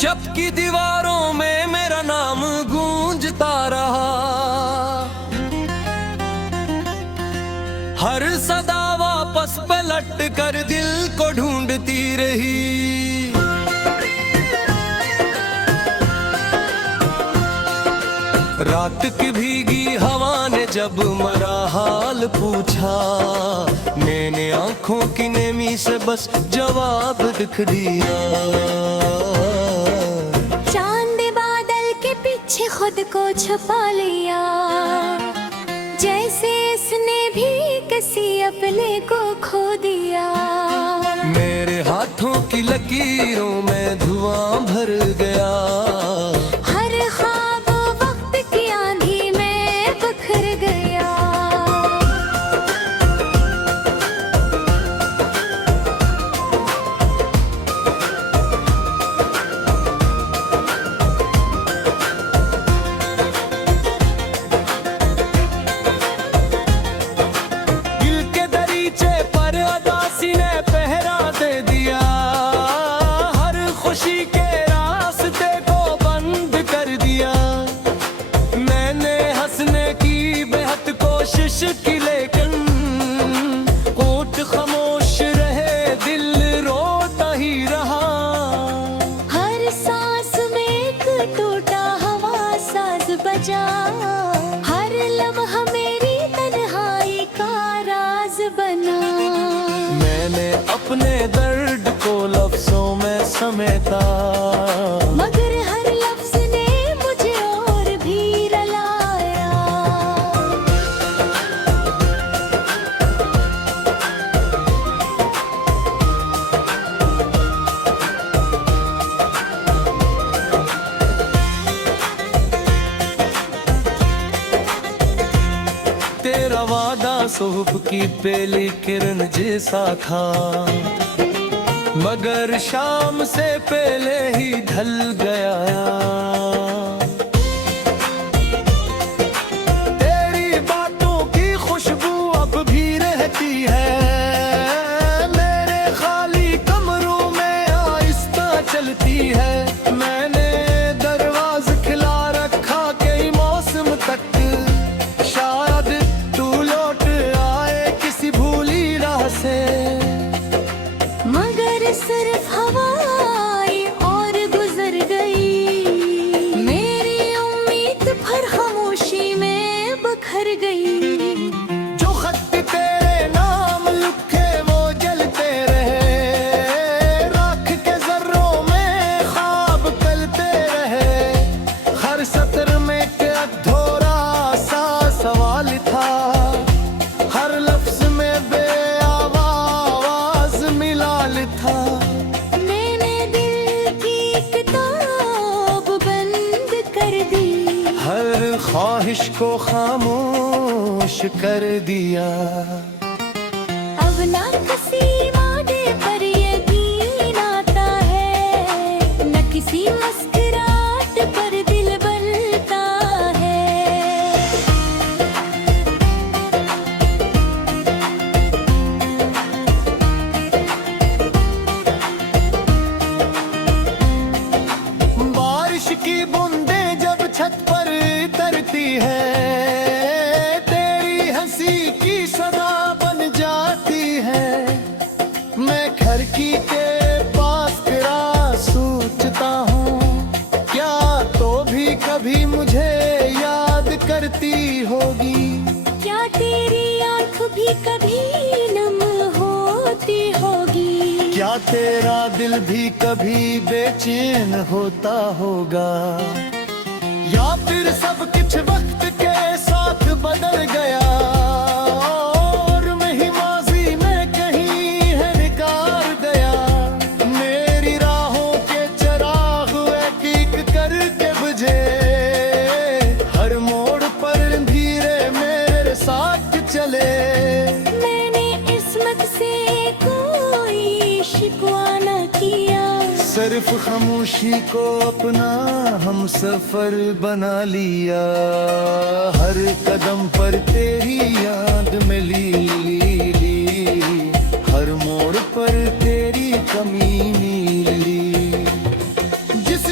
जब की दीवारों में मेरा नाम गूंजता रहा, हर सदा वापस पलट कर दिल को ढूंढती रही। रात की भीगी हवा ने जब मरा हाल पूछा, मैंने आंखों की नेमी से बस जवाब लिख दिया। चांद बादल के पीछे खुद को छुपा लिया, जैसे इसने भी किसी अपने को खो दिया। मेरे हाथों की लकीरों में धुआं भर गया, की लेकिन कोट खामोश रहे, दिल रोता ही रहा। हर सांस में एक टूटा हवा साज बजा, हर लम्हा मेरी तन्हाई का राज बना। मैंने अपने दर्द को लफ्जों में समेटा, मगर हर लफ्ज ने मुझे और भी रुलाया। तेरा वादा सुबह की पहली किरण जैसा था, मगर शाम से पहले ही ढल गया। तेरी बातों की खुशबू अब भी रहती है, मेरे खाली कमरों में आहिस्ता चलती है। मैंने दरवाज़ा खुला रखा कई मौसम तक, मगर सिर्फ हवा आई और गुजर गई, मेरी उम्मीद भर खामोशी में बिखर गई। जो खत तेरे नाम लिखे वो जलते रहे, राख के जर्रों में ख्वाब कलते रहे। हर सत्र में एक अधूरा सा सवाल था, हर लफ्ज में था। मैंने दिल की किताब बंद कर दी, हर ख्वाहिश को खामोश कर दिया। अब ना किसी वादे पर यकीन आता है, न किसी मुस्कुराहट पर दिल बनता है। की बूंदें जब छत पर तरती है, तेरी हंसी की सदा बन जाती है। मैं खिड़की के पास तेरा सोचता हूँ, क्या तो भी कभी मुझे याद करती होगी? क्या तेरी आँख भी कभी नम होती होगी? क्या तेरा दिल भी कभी बेचैन होता होगा? या फिर सब कुछ वक्त के साथ बदल गया और मैं ही माजी में कहीं है निकाल गया। मेरी राहों के चिराग एक करके बुझे, हर मोड़ पर धीरे मेरे साथ चले। मैंने इस्मत से कोई शिकवा न किया, सिर्फ खामोशी को अपना हम सफर बना लिया। हर कदम पर तेरी याद मिली, हर मोड़ पर तेरी कमी मिली। जिस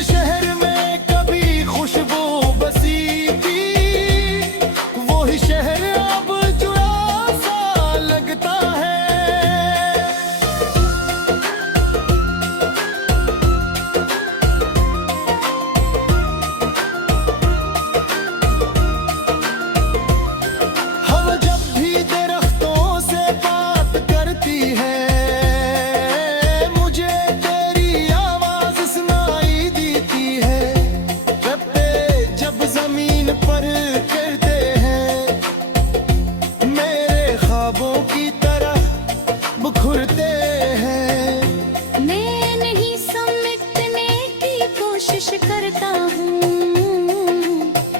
घुरते हैं। मैं नहीं समेटने की कोशिश करता हूँ,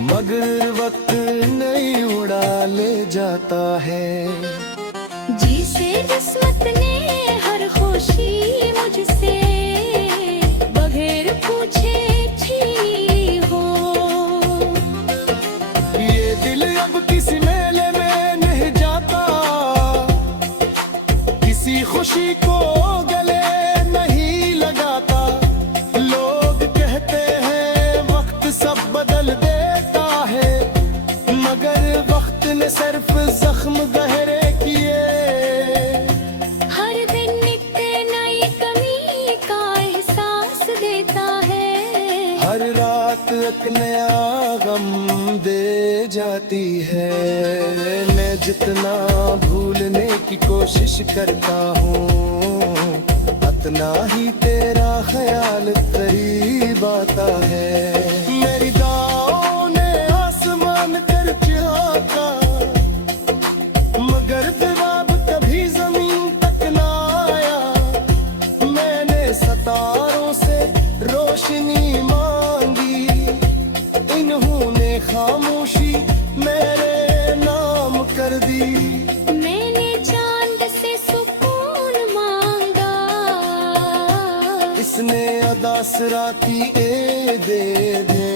मगर वक्त नहीं उड़ा ले जाता है। जिसे किस्मत ने हर खुशी मुझसे बगैर पूछे छी हो। ये दिल अब किसी मेले में नहीं जाता, किसी खुशी को गले नहीं लगाता। लोग कहते हैं वक्त सब बदल देता है, मगर वक्त ने सिर्फ जख्म गहरे किए। हर दिन एक नई कमी का एहसास देता है, हर रात एक नया गम दे जाती है। मैं जितना भूलने की कोशिश करता हूँ, उतना ही तेरा ख्याल करीब आता है। मेरी दुआओं ने आसमान कर झांका, मगर जवाब कभी जमीन तक ना आया। मैंने सितारों से रोशनी मांगी, इन्होंने खामोशी मेरे नाम कर दी। मैंने चांद से सुकून मांगा, इसने अदासरा की ए दे दे।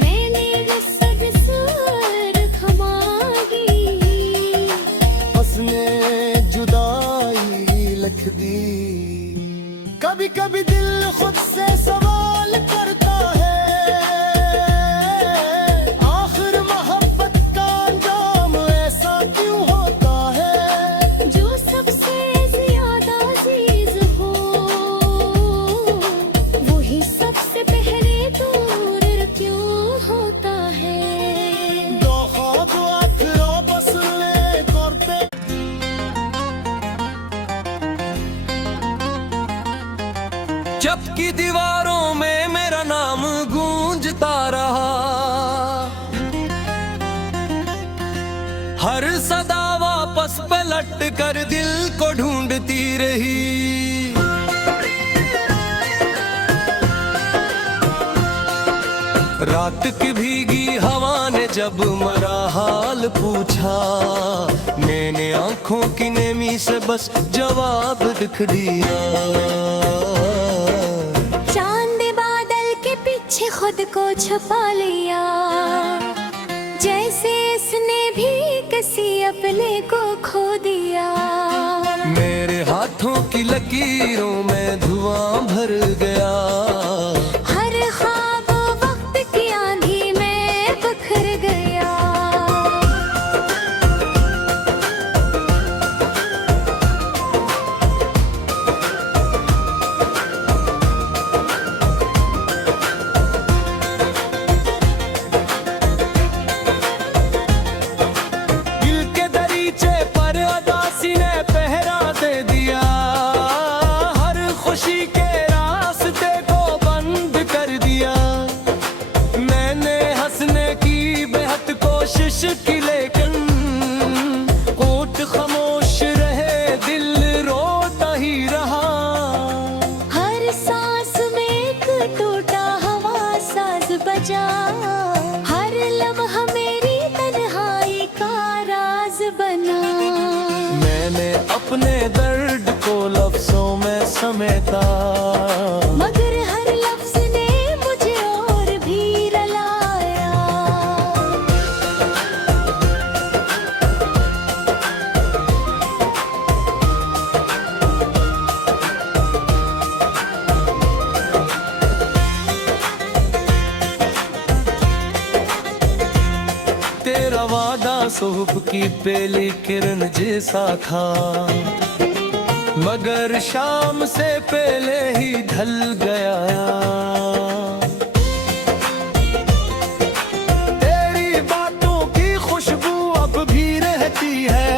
मैंने रसद सर खमागी, उसने जुदाई लिख दी। कभी कभी दिल खुद से सवाल करता है, आखिर मोहब्बत का अंजाम ऐसा क्यों होता है। जो सबसे ज्यादा अजीज हो, वही सबसे पहले दूर क्यों होता है। दो ख्वाब आखिरों बसने करते। जब की दीवारों में मेरा नाम गूंजता रहा, हर सदा वापस पलट कर दिल को ढूंढती रही। रात की भीगी हवा ने जब मरा हाल पूछा, मैंने आंखों की नेमी से बस जवाब लिख दिया। चांद बादल के पीछे खुद को छुपा लिया, जैसे इसने भी किसी अपने को खो दिया। मेरे हाथों की लकीरों में धुआं भर गया, हर ख्वाब वक्त की आंधी में बिखर गया। दिल के दरीचे पर अदासी ने पहरा दे दिया, हर खुशी के रास्ते को बंद कर दिया। मैंने हंसने की बेहद कोशिश की, लेकिन होठ खामोश रहे, दिल रोता ही रहा। हर सांस में एक टूटा हवा साज बजा, हर लम्हा मेरी तन्हाई का राज बना। मैंने अपने दर्द को लफ्जों में समेटा, मगर हर लफ्ज ने मुझे और भी रुलाया। तेरा वादा सुबह की पहली किरण जैसा था, मगर शाम से पहले ही ढल गया। तेरी बातों की खुशबू अब भी रहती है,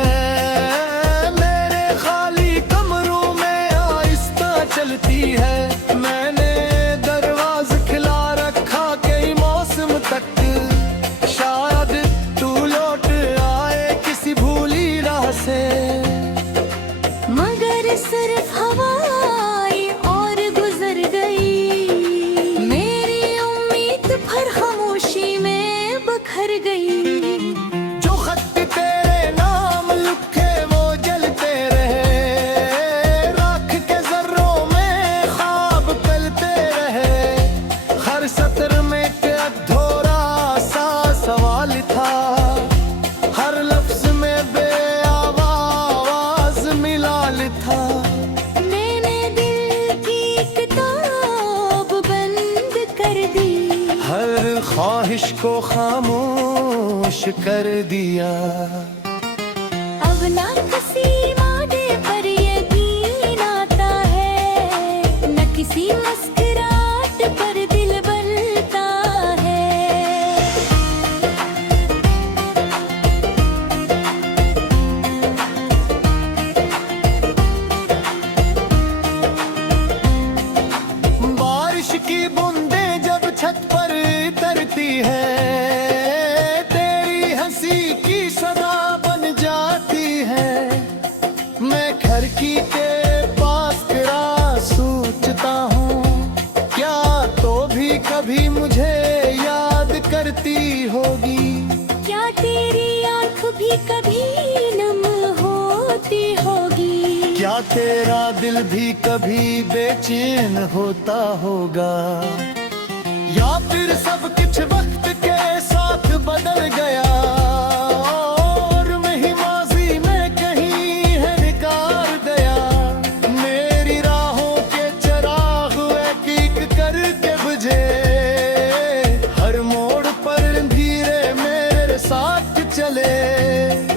मेरे खाली कमरों में आहिस्ता चलती है। मैंने दरवाज़ा खिला रखा कई मौसम तक, शायद तू लौट आए किसी भूली राह से। बारिश को खामोश कर दिया। अब ना किसी वादे पर यकीन आता है, न किसी मुस्कुराहट पर दिल बनता है। बारिश की बूंदें जब छत पर तरती है, तेरी हंसी की सदा बन जाती है। मैं खिड़की के पास खड़ा सोचता हूँ, क्या तो भी कभी मुझे याद करती होगी। क्या तेरी आँख भी कभी नम होती होगी। क्या तेरा दिल भी कभी बेचैन होता होगा, या फिर सब कुछ वक्त के साथ बदल गया और मैं ही माजी में कहीं है निकार गया। मेरी राहों के चिराग एक एक करके बुझे, हर मोड़ पर धीरे मेरे साथ चले।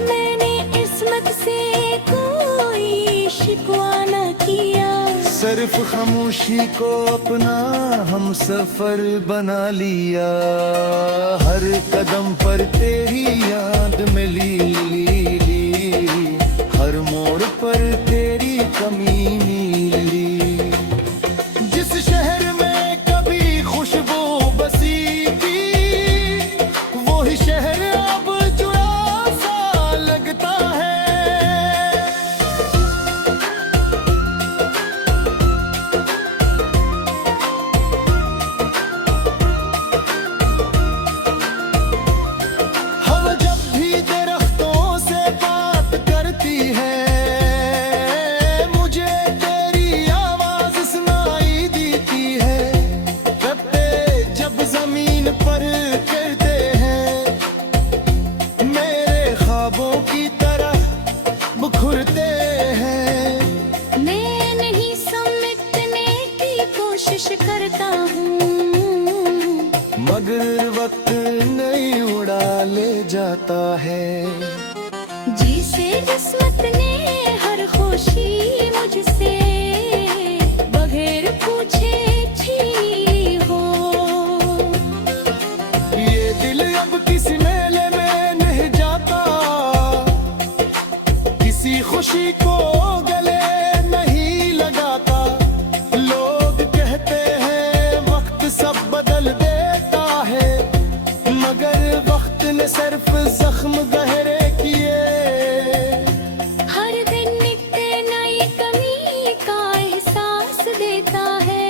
मैंने किस्मत से कोई शिकवा न किया, सिर्फ खामोशी को अपना हम सफर बना लिया। हर कदम पर तेरी याद मिली, हर मोड़ पर तेरी कमी मिली। जिस शहर में कभी खुशबू बसी थी, वही शहर अब जुड़ा सा लगता है। हम जब भी दरख्तों से बात करती है, मुझे तेरी आवाज सुनाई देती है। पत्ते जब जमीन पर गिरते हैं, मेरे ख्वाबों की तरह बिखरते हैं। मैं नहीं समेटने की कोशिश करता हूँ, मगर वक्त नहीं उड़ा ले जाता है। जिसे किस्मत ने हर खुशी मुझसे बगैर पूछे छी हो। ये दिल अब किसी मेले में नहीं जाता, किसी खुशी को गले नहीं लगाता। लोग कहते हैं वक्त सब बदल देता है, मगर वक्त ने सिर्फ जख्म गहरे किए। हर दिन एक नई कमी का एहसास देता है।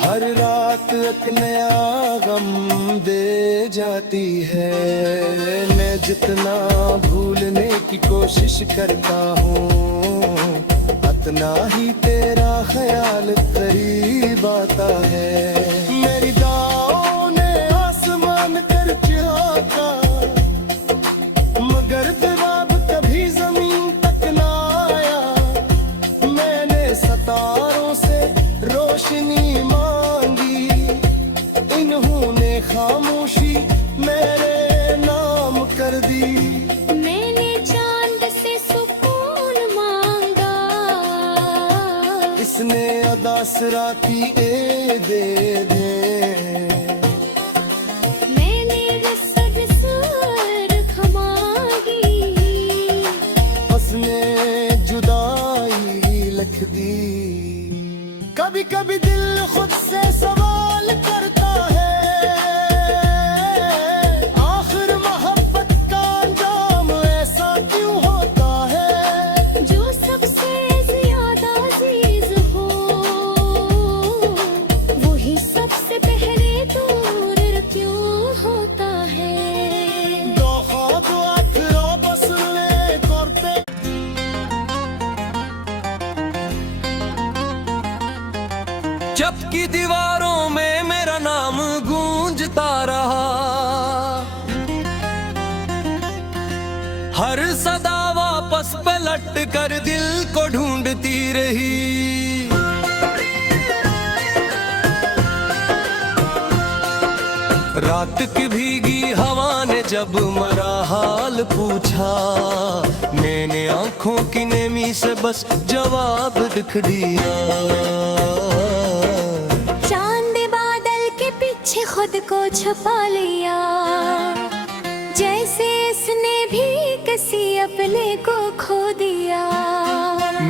हर रात एक नया गम दे जाती है। मैं जितना भूलने की कोशिश करता हूँ, उतना ही तेरा ख्याल करीब आता है। मेरी दुआओं ने आसमान कर झांका, मगर जवाब कभी जमीन तक ना आया। मैंने सितारों से रोशनी मांगी, इन्होंने खामोशी मेरे नाम कर दी। मैंने चांद से सुकून मांगा, इसने अदासरा की ए दे दे। मैंने रसर खमागी, उसने जुदाई लिख दी। कभी कभी दिल खुद से सवाल करता है, आखिर मोहब्बत का अंजाम ऐसा क्यों होता है। जो सबसे ज्यादा अजीज हो, वही सबसे पहले दूर क्यों होता है। दो ख्वाब अथरा बसने करते। जब की दीवारों में मेरा नाम गूंजता रहा, हर सदा वापस पलट कर दिल को ढूंढती रही। रात की भीगी हवा ने जब मरा हाल पूछा, मैंने आंखों की नेमी से बस जवाब लिख दिया। चांद बादल के पीछे खुद को छुपा लिया, जैसे इसने भी किसी अपने को खो दिया।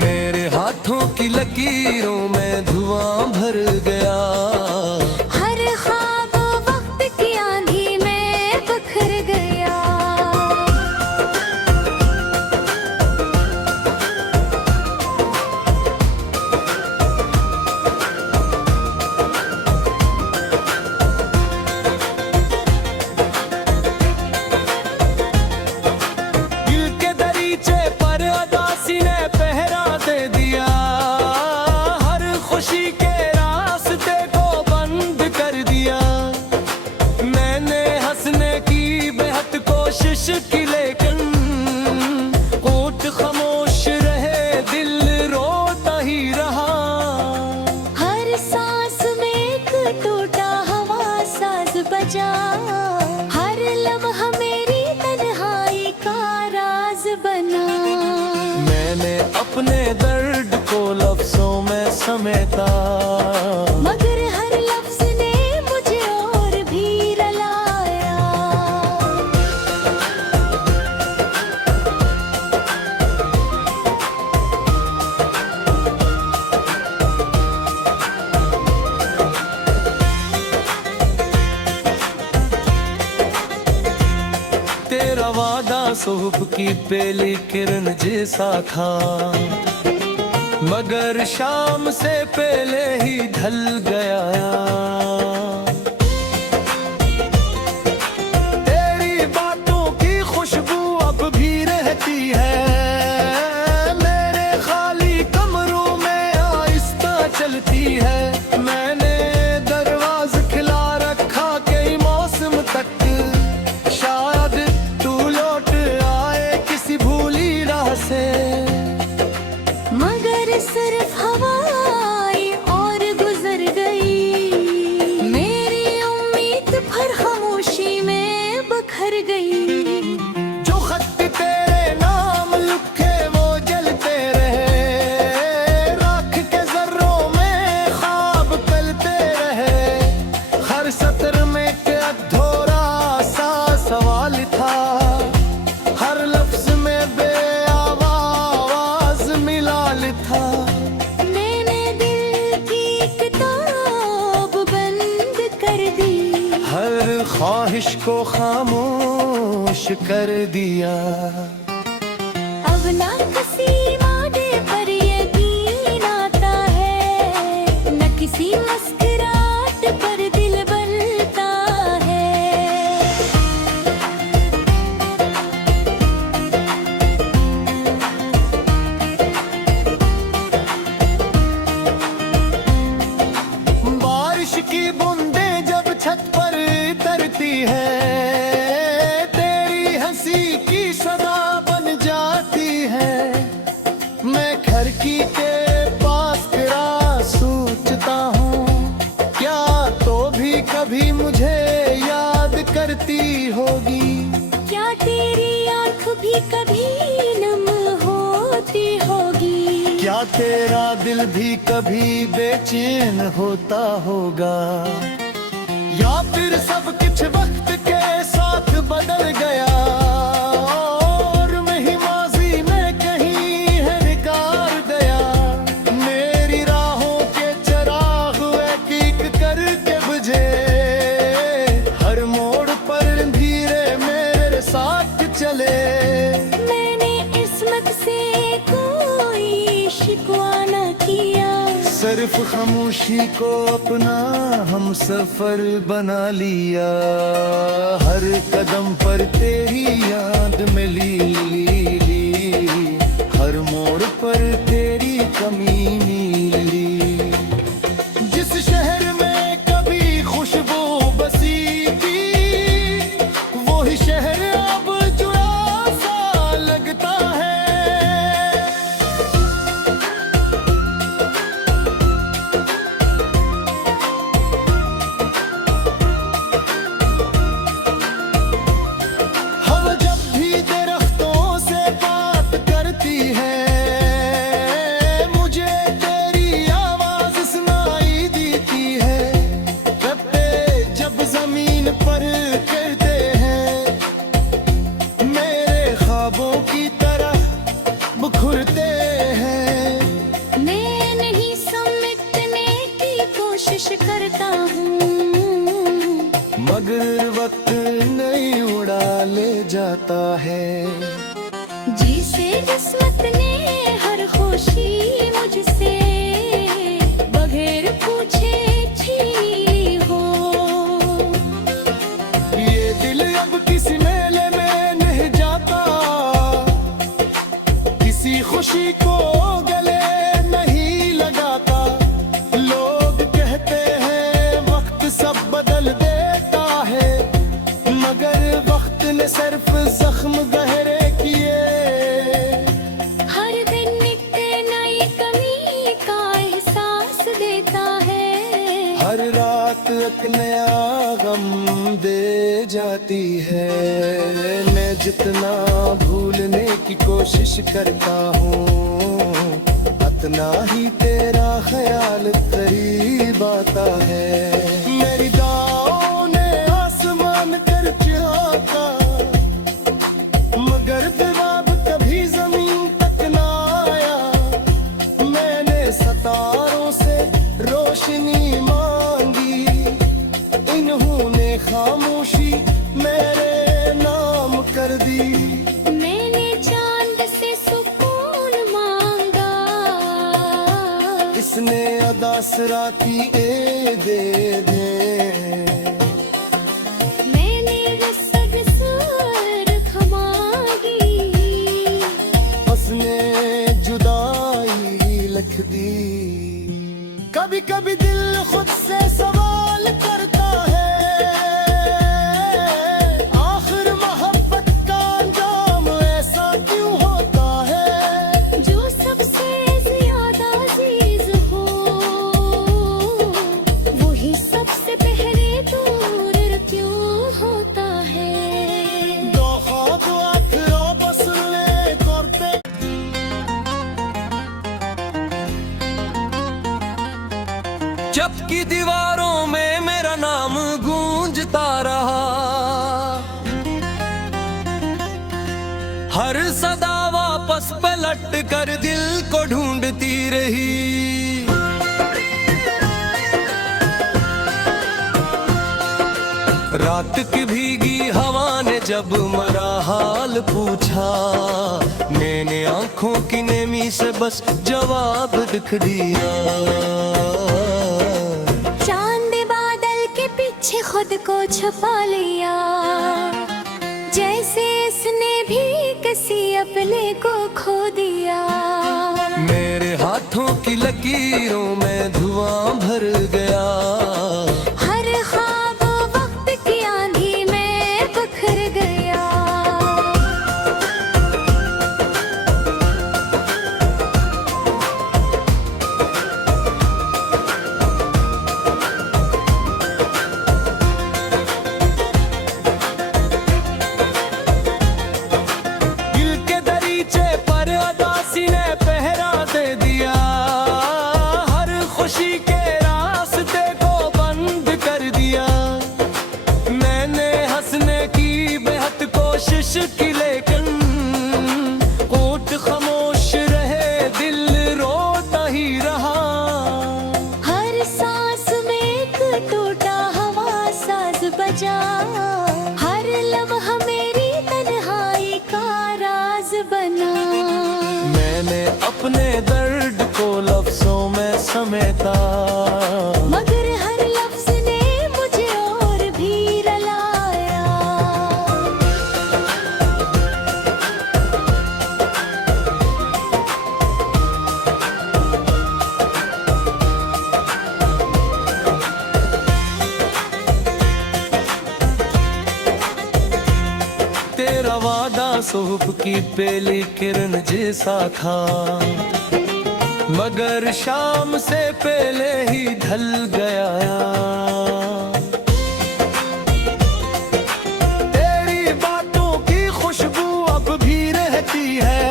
मेरे हाथों की लकीरों में धुआं भर गया, हर ख्वाब वक्त की आंधी में बिखर गया। दिल के दरीचे पर अदासी ने पहरा दे दिया, हर खुशी के रास्ते को बंद कर दिया। मैंने हंसने की बेहद कोशिश की, लेकिन होठ खामोश रहे, दिल रोता ही रहा। हर सांस में एक टूटा हवा साज बजा, हर लम्हा मेरी तन्हाई का राज बना। मैंने अपने दर्द को लफ्जों में समेटा, मगर हर लफ्ज ने मुझे और भी रुलाया। तेरा वादा सुबह की पहली किरण जैसा था, मगर शाम से पहले ही ढल गया। तेरी बातों की खुशबू अब भी रहती है, मेरे खाली कमरों में आहिस्ता चलती है। मैंने दरवाज़ खिला रखा कई मौसम तक, शायद तू लौट आए किसी भूली राह से। मगर सिर्फ हवा आई और गुजर गई, मेरी उम्मीद पर खामोशी में बिखर गई। जो खत तेरे नाम लिखे वो जलते रहे, राख के जर्रों में ख्वाब पलते रहे। हर सत्र में एक अधूरा सा सवाल था, हर लफ्ज में बेआवाज मिलाल था। मैंने दिल की किताब बंद कर दी, हर ख्वाहिश को खामोश कर दिया। अब ना किसी वादे पर यकीन आता है, न किसी मुस्कुराहट पर दिल बनता है। बारिश की बूंदें जब छत पर तरती है, तेरी हंसी की सदा बन जाती है। मैं खिड़की के पास खड़ा सोचता हूँ, क्या तो भी कभी मुझे याद करती होगी। क्या तेरी आँख भी कभी नम होती होगी। क्या तेरा दिल भी कभी बेचैन होता होगा, या फिर सब कुछ वक्त के साथ बदल गया और मैं ही माजी में कहीं है निकार गया। मेरी राहों के चिराग एक एक करके बुझे, हर मोड़ पर धीरे मेरे साथ चले। मैंने किस्मत से कोई शिकवा न किया, सिर्फ खामोशी को अपना हम सफर बना लिया। हर कदम पर तेरी याद मिली, हर मोड़ पर तेरी कमी मिली। जिस शहर में कभी खुशबू बसी थी, वही शहर अब जुड़ा सा लगता है। है। जिसे किस्मत ने हर खुशी मुझसे बगैर पूछे छीनी हो, ये दिल अब किसी मेले में नहीं जाता, किसी खुशी को गले नहीं लगाता। लोग कहते हैं वक्त सब बदल देता है, मगर वक्त ने सिर्फ जख्म गहरे किए। हर दिन एक नई कमी का एहसास देता है, हर रात एक नया गम दे जाती है। मैं जितना भूलने की कोशिश करता हूँ, उतना ही तेरा ख्याल करीब आता है। मेरी दुआओं ने आसमान कर चाहा, मगर जवाब कभी जमीन तक ना आया। मैंने सितारों से रोशनी मांगी, इन्होंने खामोशी मेरे नाम कर दी। मैंने चांद से सुकून मांगा, इसने अदा सराती ए दे दे। मैंने रसद सुर्ख मांगी, उसने जुदाई लिख दी। कभी कभी दिल खुद से सवाल करता है, आखिर मोहब्बत का अंजाम ऐसा क्यों होता है। जो सबसे ज्यादा अजीज हो, वही सबसे पहले दूर क्यों होता है। दो ख्वाब आँखों बसले करते। जब की दीवारों में मेरा नाम गूंजता रहा, हर सदा वापस पलट कर दिल को ढूंढती रही। रात की भीगी हवा ने जब मरा हाल पूछा, मैंने आंखों की नेमी से बस जवाब लिख दिया। चांद बादल के पीछे खुद को छुपा लिया, जैसे इसने भी किसी अपने को खो दिया। मेरे हाथों की लकीरों में धुआं भर गया, हर ख्वाब वक्त की आंधी में बिखर गया। दिल के दरीचे पर अदासी ने पहरा दे दिया, हर खुशी के रास्ते को बंद कर दिया। मैंने हंसने की बेहद कोशिश की, लेकिन होठ खामोश रहे, दिल रोता ही रहा। हर सांस में एक टूटा हवा साज बजा, हर लम्हा मेरी तन्हाई का राज बना। मैंने अपने दर्द को लफ्जों में समेटा, मगर हर लफ्ज ने मुझे और भी रुलाया। तेरा वादा सुबह की पहली किरण जैसा था, मगर शाम से पहले ही ढल गया। तेरी बातों की खुशबू अब भी रहती है,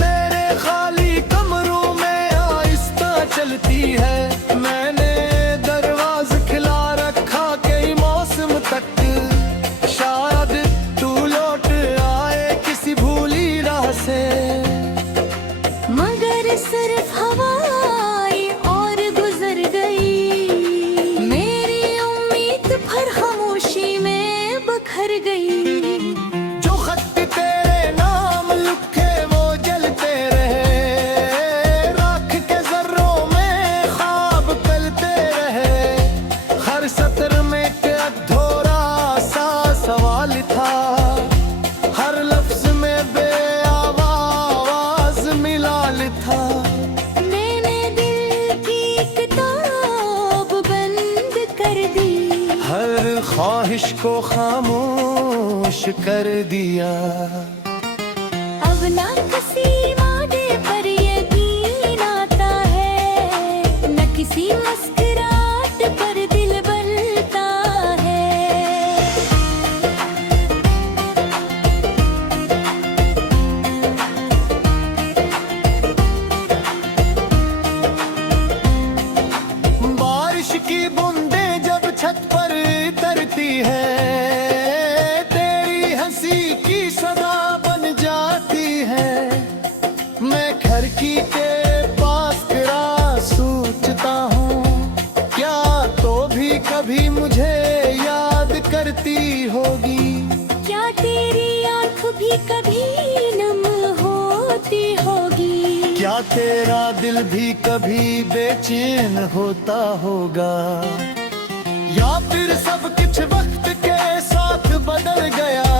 मेरे खाली कमरों में आहिस्ता चलती है। मैंने दरवाज़ खिला रखा कई मौसम तक, शायद तू लौट आए किसी भूली राह से। मगर सिर्फ हवा आई और गुजर गई, मेरी उम्मीद पर खामोशी में बिखर गई। जो ख्वाहिश को खामोश कर दिया। अब ना किसी वादे पर यकीन आता है, न किसी मुस्कुराहट पर दिल बनता है। बारिश की बूंदें जब छत पर तरती है, तेरी हंसी की सदा बन जाती है। मैं खिड़की के पास खड़ा सोचता हूँ, क्या तो भी कभी मुझे याद करती होगी। क्या तेरी आँख भी कभी नम होती होगी। क्या तेरा दिल भी कभी बेचैन होता होगा। या फिर सब कुछ वक्त के साथ बदल गया,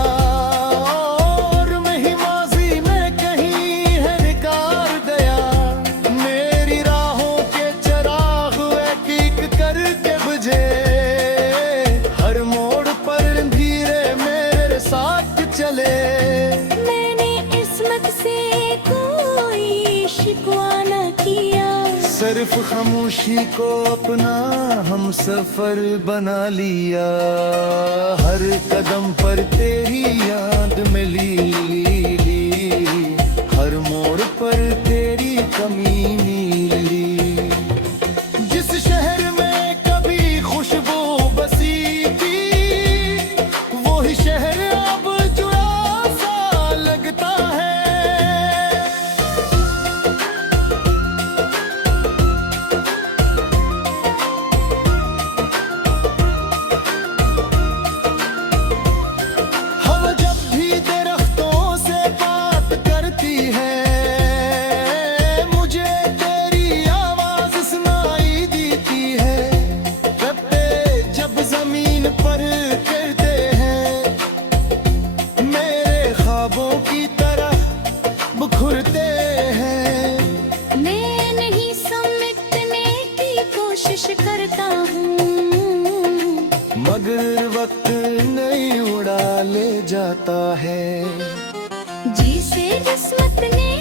और मैं ही माजी में कहीं है निकाल गया। मेरी राहों के चिराग एक एक करके बुझे, हर मोड़ पर धीरे मेरे साथ चले। मैंने किस्मत से कोई शिकवा न किया, सिर्फ खामोशी को अपना हम सफर बना लिया। हर कदम पर तेरी याद मिली, हर मोड़ पर तेरी कमी मिली। जिस शहर में कभी खुशबू बसी थी, वही शहर अब जुड़ा सा लगता है। हवा जब भी दरख्तों से बात करती है, मुझे तेरी आवाज सुनाई देती है। पत्ते जब जमीन पर गिरते हैं, मेरे ख्वाबों की तरह बिखरते हैं। मैं नहीं समेटने की कोशिश करता हूँ, मगर वक्त नहीं उड़ा ले जाता है। जिसे किस्मत ने